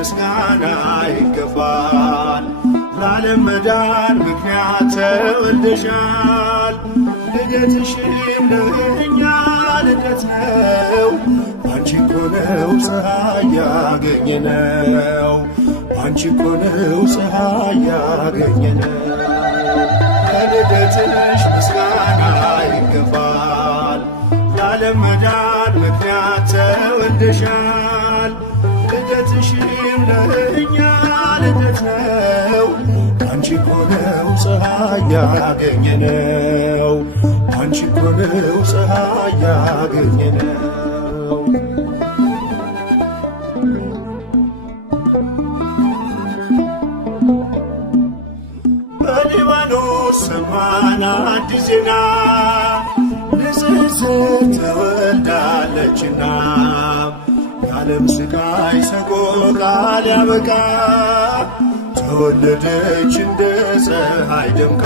ምስጋና ይገባል። ለዓለም መዳን ምክንያት ተወልደሻል። ልደትሽም ለእኛ ልደት ነው። አንቺ እኮ ነው ፀሐይ ያገኘነው። አንቺ እኮ ነው ፀሐይ ያገኘነው። ለልደትሽ ምስጋና ይገባል። ለዓለም መዳን ምክንያት ተወልደሻል። ልደትሽም ለእኛ ልደት ነው። አንቺ እኮ ነው ፀሐይ ያገኘነው። አንቺ እኮ ነው ፀሐይ ያገኘነው። በሊባኖስ ሰማን አዲስ ዜና ንጽሕት ተወልዳለችና የዓለም ስቃይ ሰቆቃ ሊያበቃ ተወለደች እንደ ፀሐይ ደምቃ።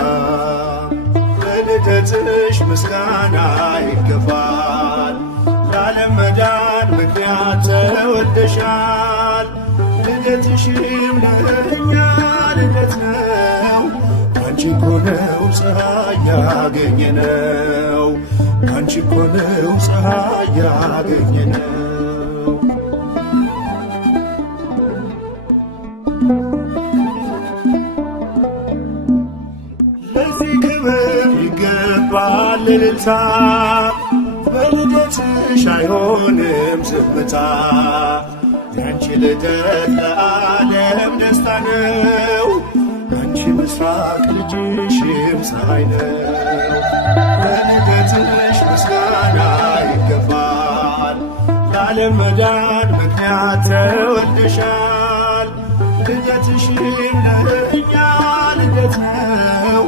ለልደትሽ ምስጋና ይገባል። ለዓለም መዳን ምክንያት ተወልደሻል። ልደትሽም ለእኛ ልደት ነው። አንቺ እኮ ነው ፀሐይ ያገኘነው። አንቺ እኮ ነው ፀሐይ ያገኘነው። ለዚህ ክብር ይገባል እልልታ። በልደትሽ አይሆንም ዝምታ። ያንቺ ልደት ለዓለም ደስታ ነው። አንቺ ምስራቅ ልጅሽም ፀሐይ ነው። ለልደትሽ ምስጋና ይገባል። ለዓለም መዳን ምክንያት ተወልደሻል። ልደትሽም ለእኛ ልደት ነው።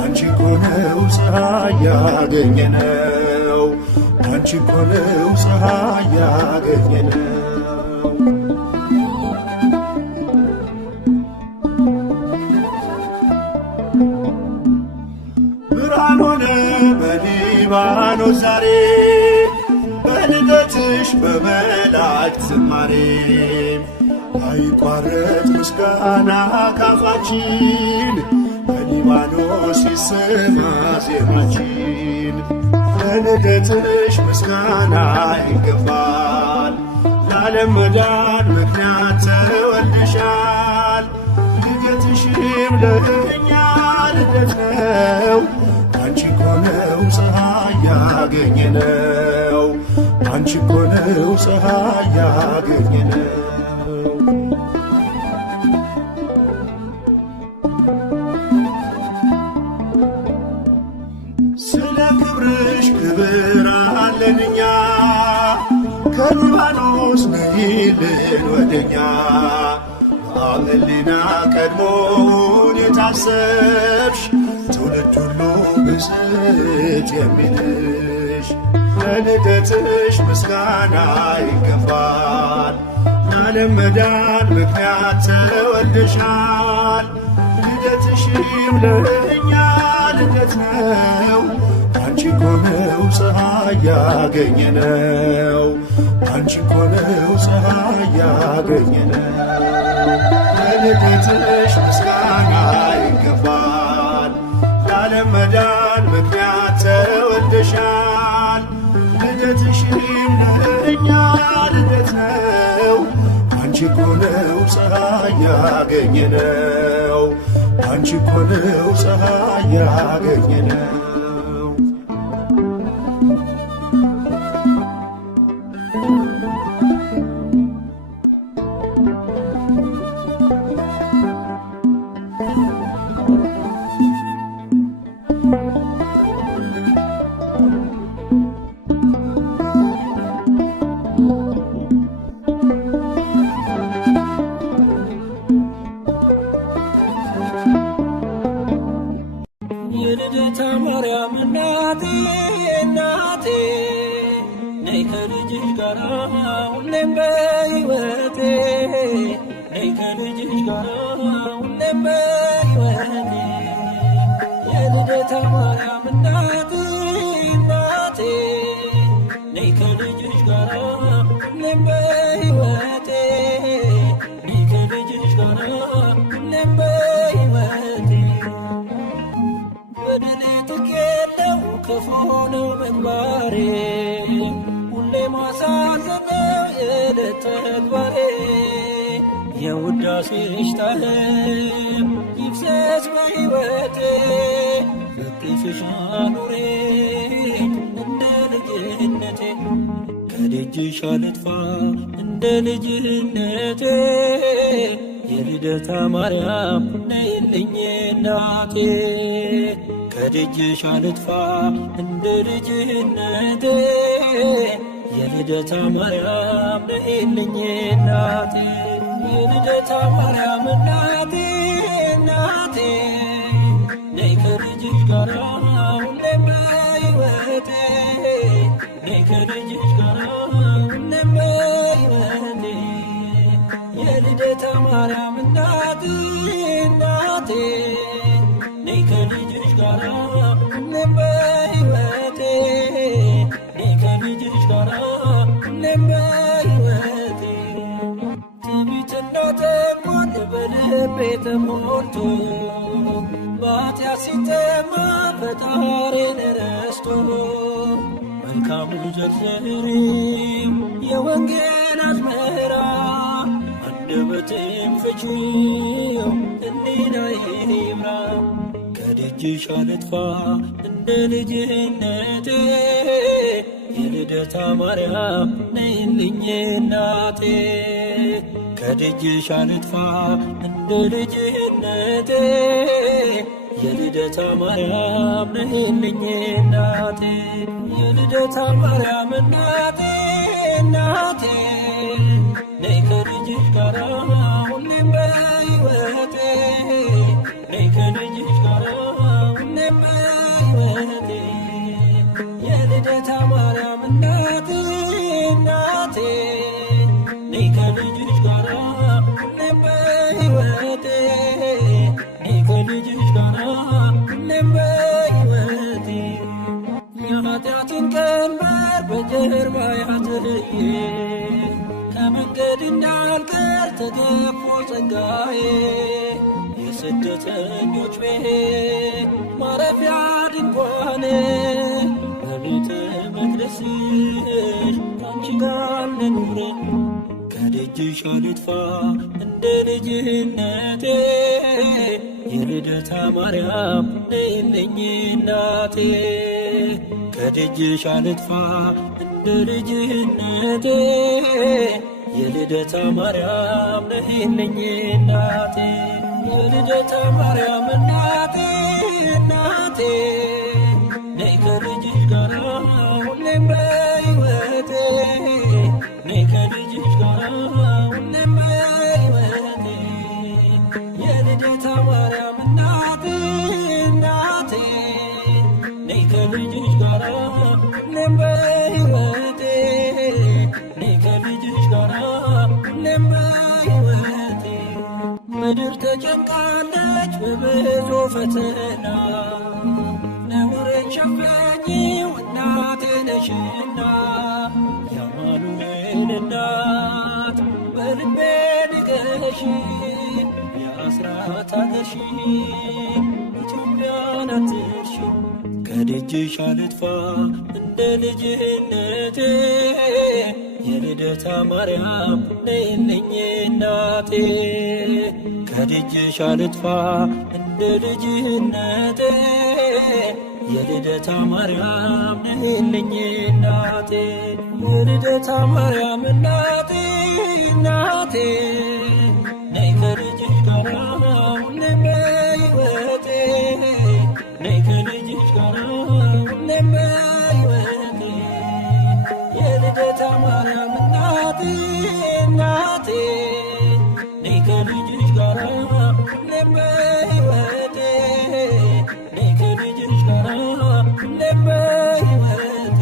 አንቺ እኮ ነው ፀሐይ ያገኘነው። አንቺ እኮ ነው ፀሐይ ያገኘነው። ብርሃን ሆነ በሊባኖስ ዛሬ በልደትሽ በመላእክት ዝማሬ። አይቋረጥ ምስጋና ካፋችን በሊባኖስ ይሰማ ዜማችን። ለልደትሽ ምስጋና ይገባል። ለዓለም መዳን ምክንያት ተወልደሻል። ልደትሽም ለእኛ ልደት ነው። አንቺ እኮ ነው ፀሐይ ያገኘነው። አንቺ እኮ ነው ፀሐይ ያገኘነው። ስለ ክብርሽ ክብር አለን እኛ። ከሊባኖስ ነይልን ወደኛ። በአብ ቀድሞን የታሰብሽ ትውልድ ሁሉ ብፅዕት የሚልሽ። ለልደትሽ ምስጋና ይገባል። ለዓለም መዳን ምክንያት ተወልደሻል። ልደትሽም ለእኛ ልደት ነው። አንቺ እኮ ነው ፀሐይ ያገኘነው። አንቺ እኮ ነው ፀሐይ ያገኘነው። ለልደትሽ ምስጋና ይገባል። ለዓለም መዳን ምክንያት ተወልደሻል። ልደትሽም ለእኛ ልደት ነው። አንቺ እኮ ነው ፀሐይ ያገኘነው። አንቺ እኮ ነው ፀሐይ ያገኘነው። የልደታ ማርያም እናቴ እናቴ ነይ ከልጅሽ ጋር ሁሌም በሕይወቴ ነይ ከልጅሽ ጋር ሁሌም በሕይወቴ የልደታ ማርያም እናቴ እናቴ ነይ ከልጅሽ ጋር ሁሌም በሕይወቴ ነይ ተግባሬ የውዳሴሽ ጣዕም ይፍሰስ በሕይወቴ በቅፍሽ አኑሬኝ እንደ ልጅነቴ ከደጅሽ አልጥፋ እንደ ልጅነቴ የልደታ ማርያም ነይልኝ እናቴ ከደጅሽ አልጥፋ እንደ ልጅነቴ የልደታ ማርያም ነይልኝ እናቴ የልደታ ማርያም እናቴ እናቴ ነይ ከልጅሽ ጋራ ሁሌም በሕይወቴ ነይ ከልጅሽ ጋራ ሁሌም በሕይወቴ የልደታ ማርያም እናቴ እናቴ ነይ ከልጅሽ ጋራ ሁሌም በሕይወቴ ነይ ከልጅሽ ጋራ ሁሌም በሕይወቴ ትዕቢትና ተንኮል በልቤ ተሞልቶ በኃጢአት ሲጠማ ፈጣሪን ረስቶ መልካሙን ዘርዝሪው የወንጌል አዝመራ አንደበቴን ፍቺው ሕሊናዬ ይብራ ከደጅሽ አልጥፋ እንደ ልጅነቴ የልደታ ማርያም ነይልኝ እናቴ ከደጅሽ አልጥፋ እንደ ልጅነቴ የልደታ ማርያም ነይልኝ እናቴ የልደታ ማርያም እናቴ እናቴ ነይ ከልጅሽ ጋራ ሁሌም በሕይወቴ ነይ ከልጅሽ ጋራ ሁሌም በሕይወቴ የልደታ ማርያም እናቴ እናቴ ነይ ከልጅሽ ጋራ ሁሌም በሕይወቴ ነይ ከልጅሽ ጋራ ሁሌም በሕይወቴ የኃጢአትን ቀንበር በጀርባዬ አጥዬ ከመንገድ እንዳልቀር ተገፎ ጸጋዬ የስደተኞች ቤት ማረፊያ ድንኳኔ በቤተ መቅደስሽ ካንቺ ጋር ልኑር ከደጅሽ አልጥፋ እንደ ልጅነቴ የልደታ ማርያም ነይልኝ እናቴ ከደጅሽ አልጥፋ እንደ ልጅነቴ የልደታ ማርያም ነይልኝ እናቴ የልደታ ማርያም እናቴ እናቴ ነይ ከልጅሽ ጋራ ሁሌም በሕይወቴ ነይ ከልጅሽ ጋራ ሁሌም በሕይወቴ የልደታ ማርያም እናቴ እናቴ ነይ ከልጅሽ ጋራ ሁሌም በሕይወቴ ነይ ከልጅሽ ጋራ ሁሌም በሕይወቴ ምድር ተጨንቃለች በብዙ ፈተና ነውሬን ሸፈኚው እናቴ ነሽና የአማኑኤል እናት በልቤ ንገሺ የአስራት አገርሺ ኢትዮጵያን አትርሺ ከደጅሽ አልጥፋ እንደ ልጅነቴ የልደታ ማርያም ነይልኝ እናቴ ከደጅሽ አልጥፋ እንደ ልጅነቴ የልደታ ማርያም ነይልኝ እናቴ የልደታ ማርያም እናቴ እናቴ ነይ ከልጅሽ ጋራ ሁሌም በሕይወቴ ነይ ከልጅሽ ጋራ ሁሌም በሕይወቴ የልደታ ማርያም እናቴ እናቴ ነይ ከልጅሽ ጋራ ሁሌም በሕይወቴ ነይ ከልጅሽ ጋራ ሁሌም በሕይወቴ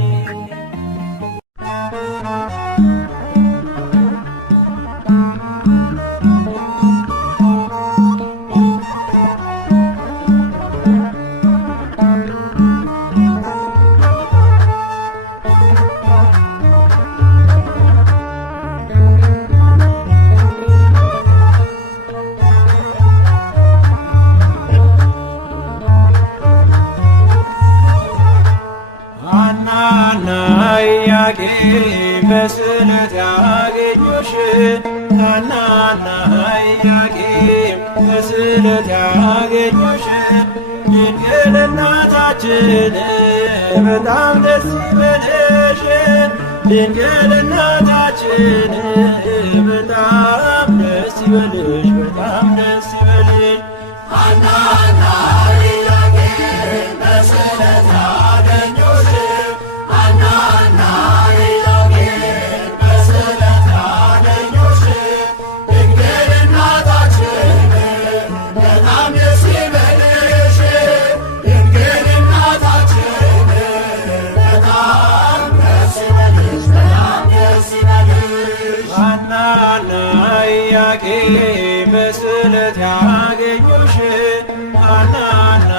ኢያቄም በስዕለት ያገኙሽ ድንግል እናታችን በጣም ደስ ይበልሽ። ድንግል እናታችን በጣም ደስ ይበልሽ፣ በጣም ደስ ይበልሽ። ሐናና ኢያቄም በስዕለት ያገኙሽ ሐናና ኢያቄም በስዕለት ያገኙሽ ድንግል እናታችን በጣም ደስ ይበልሽ። ድንግል እናታችን በጣም ደስ ይበልሽ፣ በጣም ደስ ይበልሽ። ሐናና ኢያቄም በስዕለት ያገኙሽ ሐናና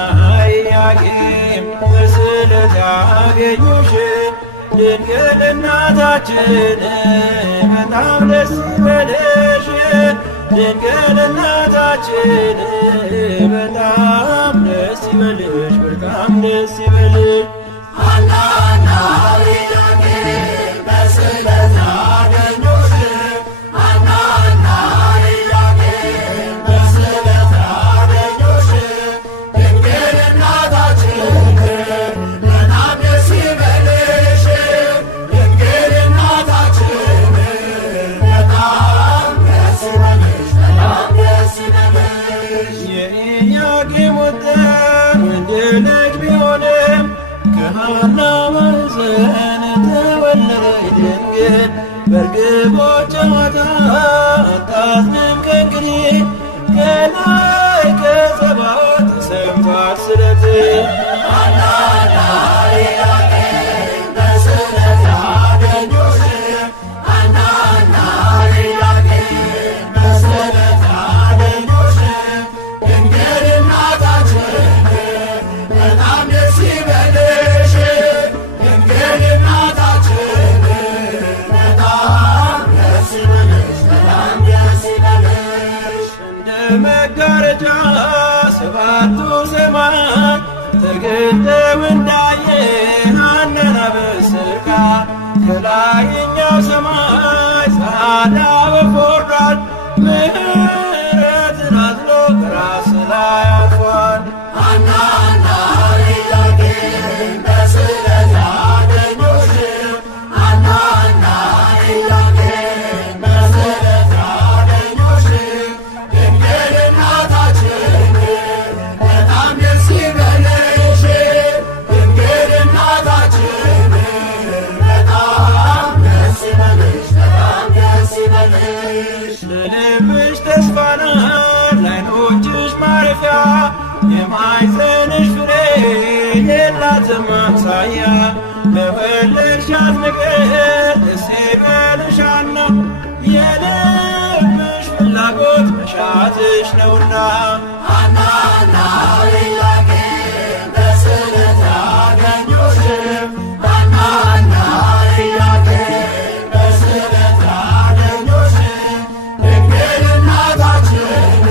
ኢያቄም በስዕለት ያገኙሽ ድንግል እናታችን በጣም ደስ ይበልሽ። ድንግል እናታችን በጣም ደስ ይበልሽ፣ በጣም ደስ ይበልሽ። ሐናና ኢያቄም በስዕለት ያገኙሽ ሐናና ኢያቄም በስዕለት ያገኙሽ ድንግል እናታችን በጣም ደስ ይበልሽ። ድንግል እናታችን በጣም ደስ ይበልሽ፣ በጣም ደስ ይበልሽ። የኢያቄም ወጣት ወንድ ልጅ ቢሆንም ከሐና ማኅፀን ተወለደች ድንግል። በርግቦች ጨዋታ አታዝንም ከእንግዲህ ከላይ ከጸባዖት ተሰምቷል ስለት። ሐናና ኢያቄም በስዕለት ያገኙሽ ሐናና ኢያቄም በስዕለት ያገኙሽ ድንግል እናታችን በጣም ደስ ይበልሽ። ድንግል እናታችን በጣም ደስ ይበልሽ፣ በጣም ደስ ይበልሽ። እንደ መጋረጃ ሰባቱ ሰማያት ተገልጠው እንዳየን ሐናን አበሰርካ። ከላይኛው ሰማይ ጸዓዳ ወፍ ወርዷል፣ ምሕረትን አዝሎ በራስ ላይ አርፏል። ሐናና ኢያቄም በስዕለት ያገኙሽ ሐናና ኢያቄም በስዕለት ያገኙሽ ድንግል እናታችን በጣም ደስ ይበልሽ። ድንግል እናታችን በጣም ደስ ይበልሽ፣ በጣም ደስ ይበልሽ። ለልብሽ ተስፋ ናት ለዓይኖችሽ ማረፊያ የማኅፀንሽ ፍሬ የላትም አምሳያ። ለወለድሻት ነገር ደስ ይበልሽ ሐና የልብሽ ፍላጎት መሻትሽ ነውና። ሐናና ኢያቄም በስዕለት ያገኙሽ ሐናና ኢያቄም በስዕለት ያገኙሽ ድንግል እናታችን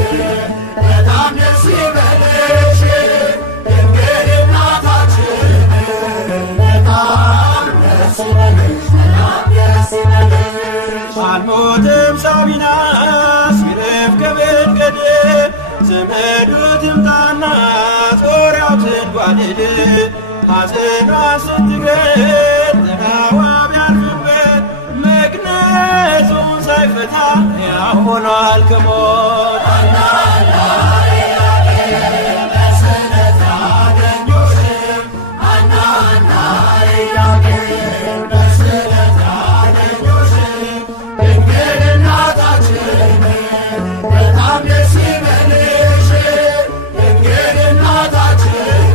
በጣም ደስ ይበልሽ። ድንግል እናታችን በጣም ደስ ይበልሽ፣ በጣም ደስ ይበልሽ። አልሞትም ሳቢናስ ቢረፍ ከመንገድ ዘመዱ ትምጣና ዞሪያው ትንጓደድ። ሐዘኗ ስትገድ ጥላዋ ቢያርፍበት መግነዙን ሳይፈታ ያው ሆኗል ከሞት። ሐናና ኢያቄም በስዕለት ያገኙሽ ሐናና ኢያቄም በስዕለት ያገኙሽ ድንግል እናታችን በጣም ደስ ይበልሽ። ድንግል እናታችን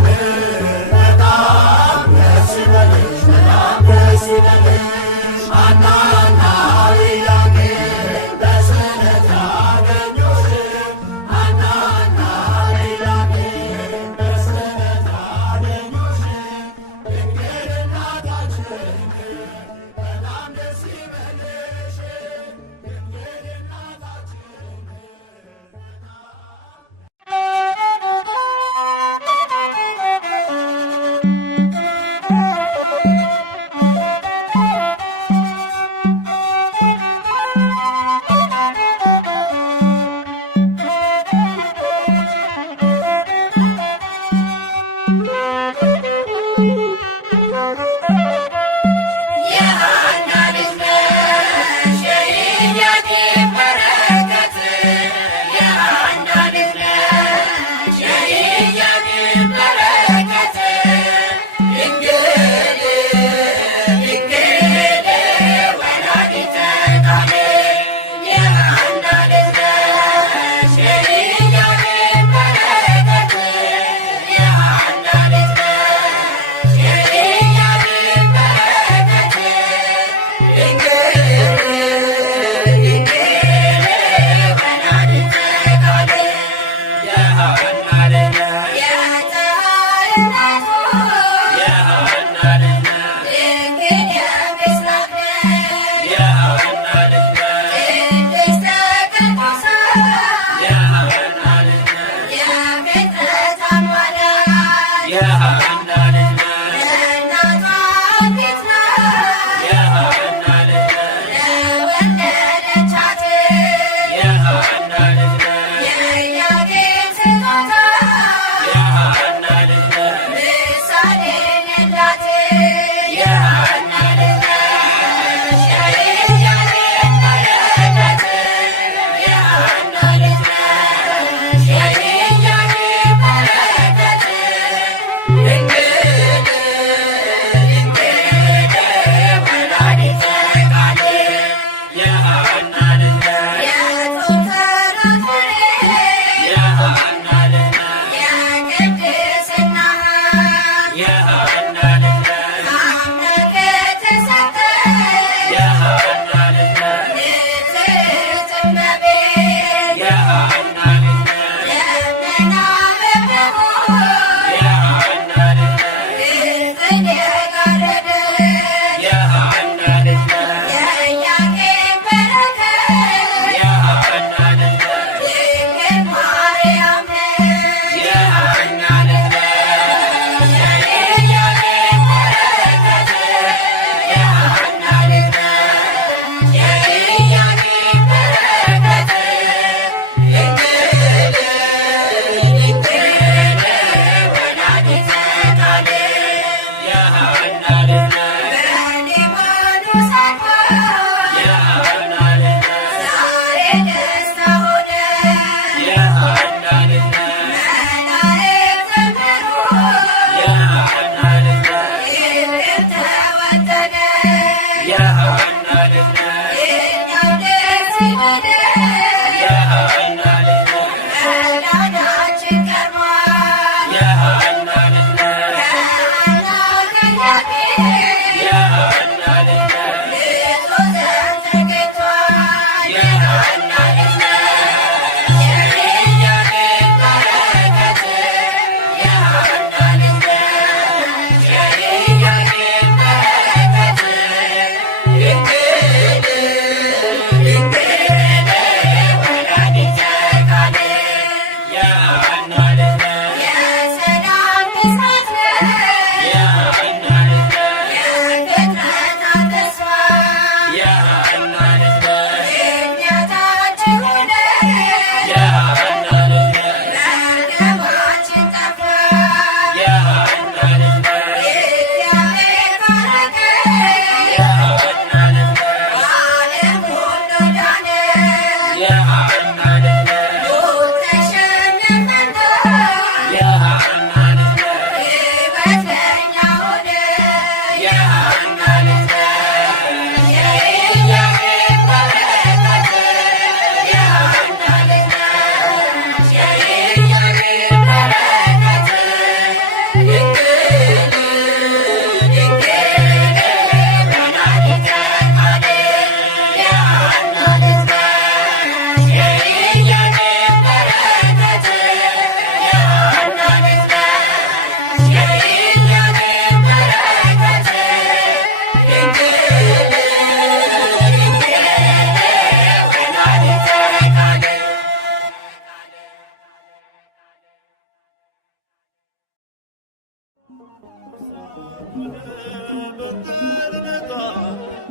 በጣም ደስ ይበልሽ፣ በጣም ደስ ይበልሽ። ሐናና ኢያቄም በስዕለት ያገኙሽ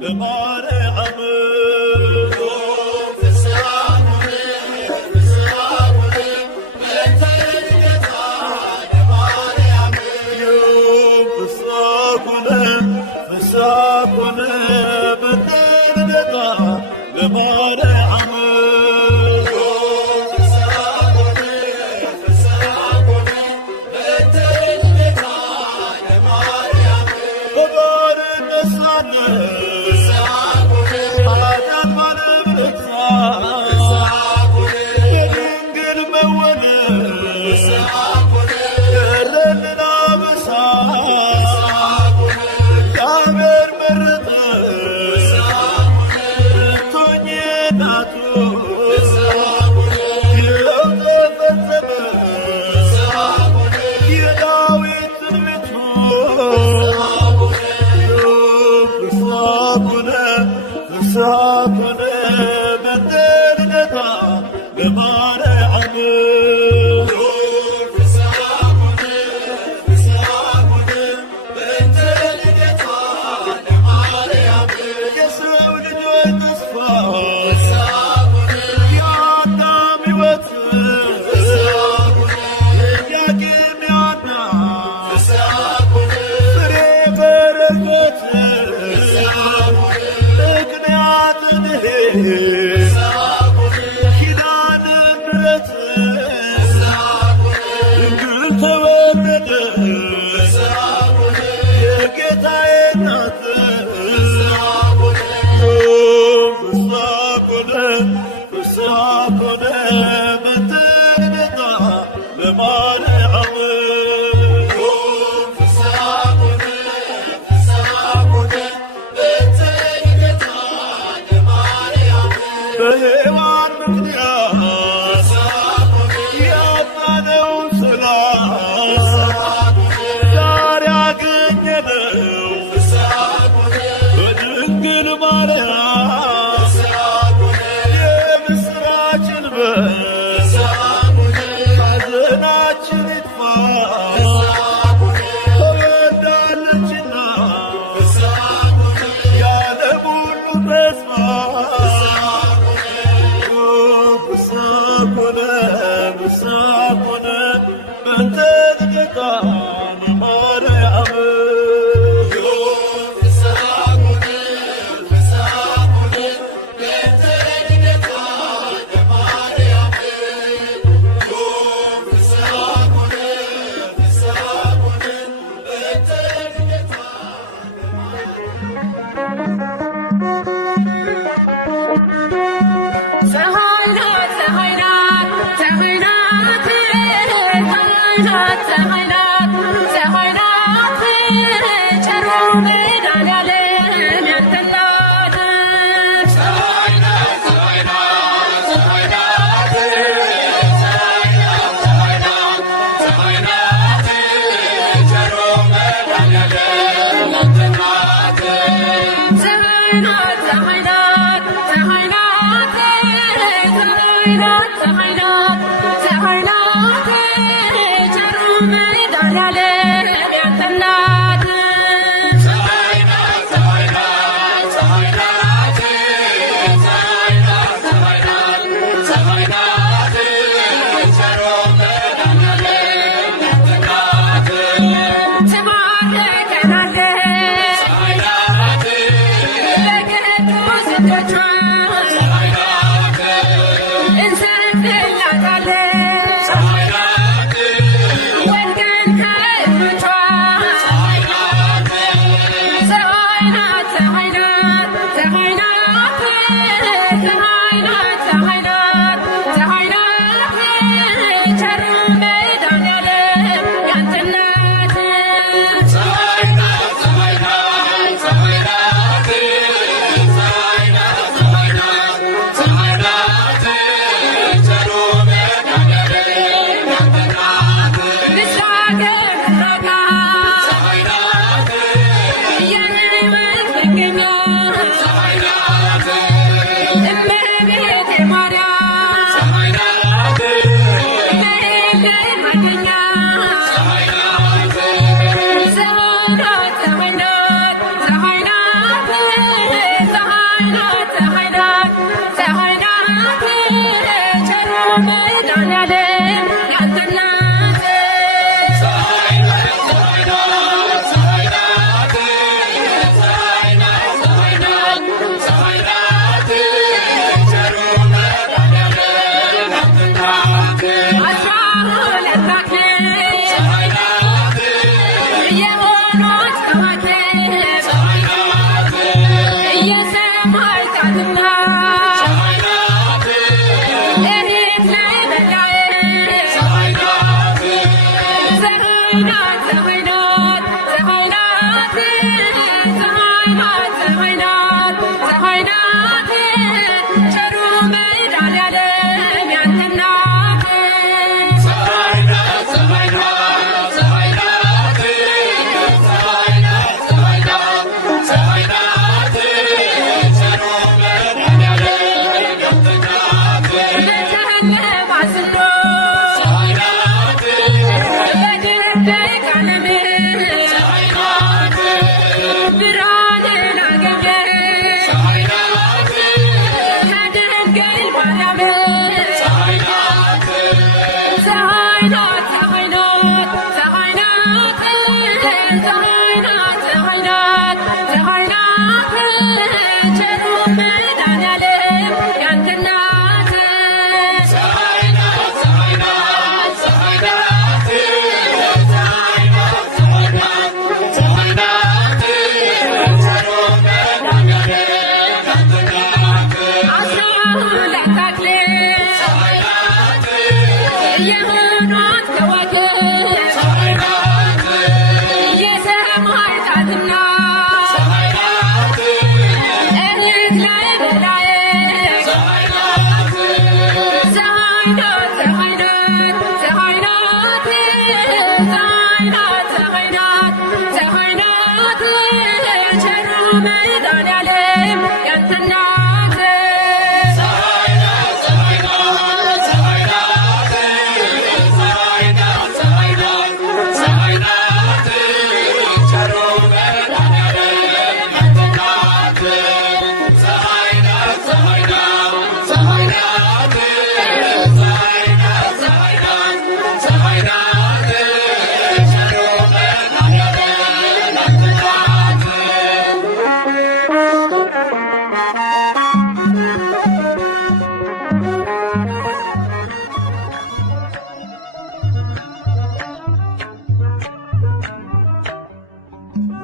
ለማርያም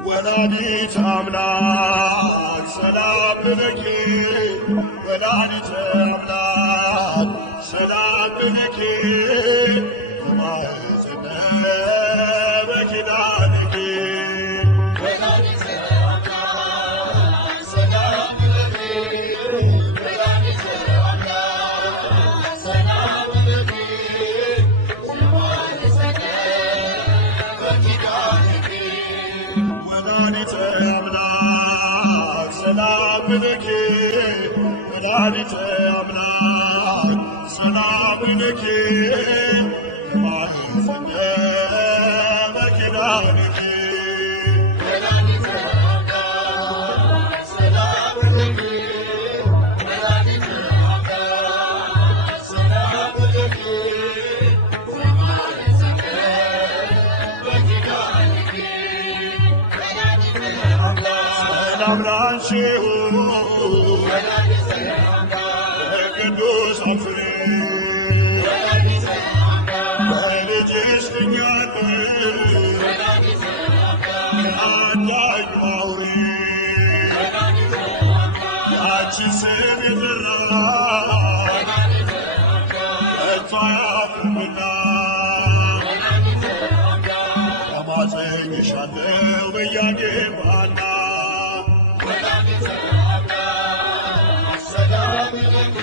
ወላዲተ አምላክ ሰላም ለኪ ወላዲተ አምላክ ሰላም ለኪ በማኅፀነ በኪዳንኪ ወላዲተ አምላክ ሰላም ለኪ ወላዲተ አምላክ ሰላም ለኪ በማኅፀነ በኪዳንኪ ወላዲተ አምላክ ሰላም ለኪ ወላዲተ አምላክ ሰላም ለኪ በማኅፀነ በኪዳንኪ ወላዲተ አምላክ ሰላም ለኪ ወላዲተ አምላክ ሰላም ለኪ በማኅፀነ በኪዳንኪ ሰላም ላንቺ ይሁን በቅዱሳን ፍሬ በልጅሽ ድኛለሁ አዳኝ አውሬ ያንቺን ስም የጠራ ከቶ አያፍርምና እማጸንሻለሁ በያጌም ሐና ሰላም ለኪ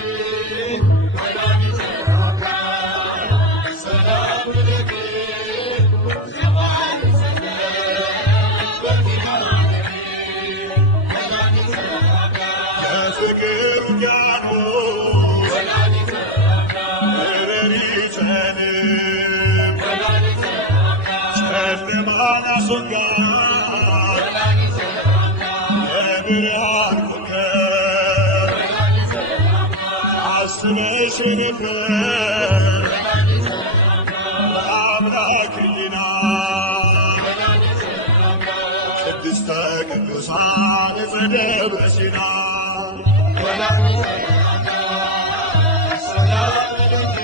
ወላዲተ አምላክ ሰላም ለኪ በማኅፀነ በኪዳንኪ ወላዲተ አምላክ የፍቅር ውቅያኖስ ወላዲተ አምላክ ረድኤተ ልብ ወላዲተ አምላክ ጨለማን አስወጋድ ወላዲተ አምላክ የብርሃን ኮከብ አስበሽ ነበር በአምላክ ሕሊና ቅድስተ ቅዱሳን ዘደብረ ሲና ወላዲተ አምላክ ሰላም ለኪ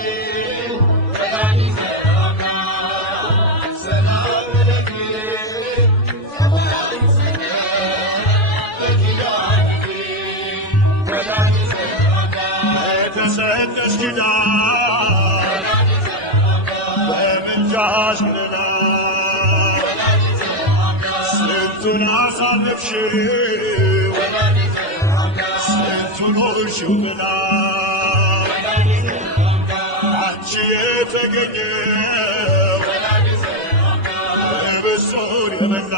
ወላዲተ አምላክ ሰላም ለኪ በማኅፀነ በኪዳንኪ ወላዲተ በተሰጠሽ ኪዳን በምልጃሽ ምለላ ስንቱን አሳለፍሽው ስንቱን ሆንሽው ጥላ አንቺ የተገኘው ህብስቱን የበላ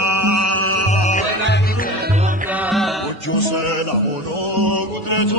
ጎጆ ሰላም ሆኖ ቁጥረቱ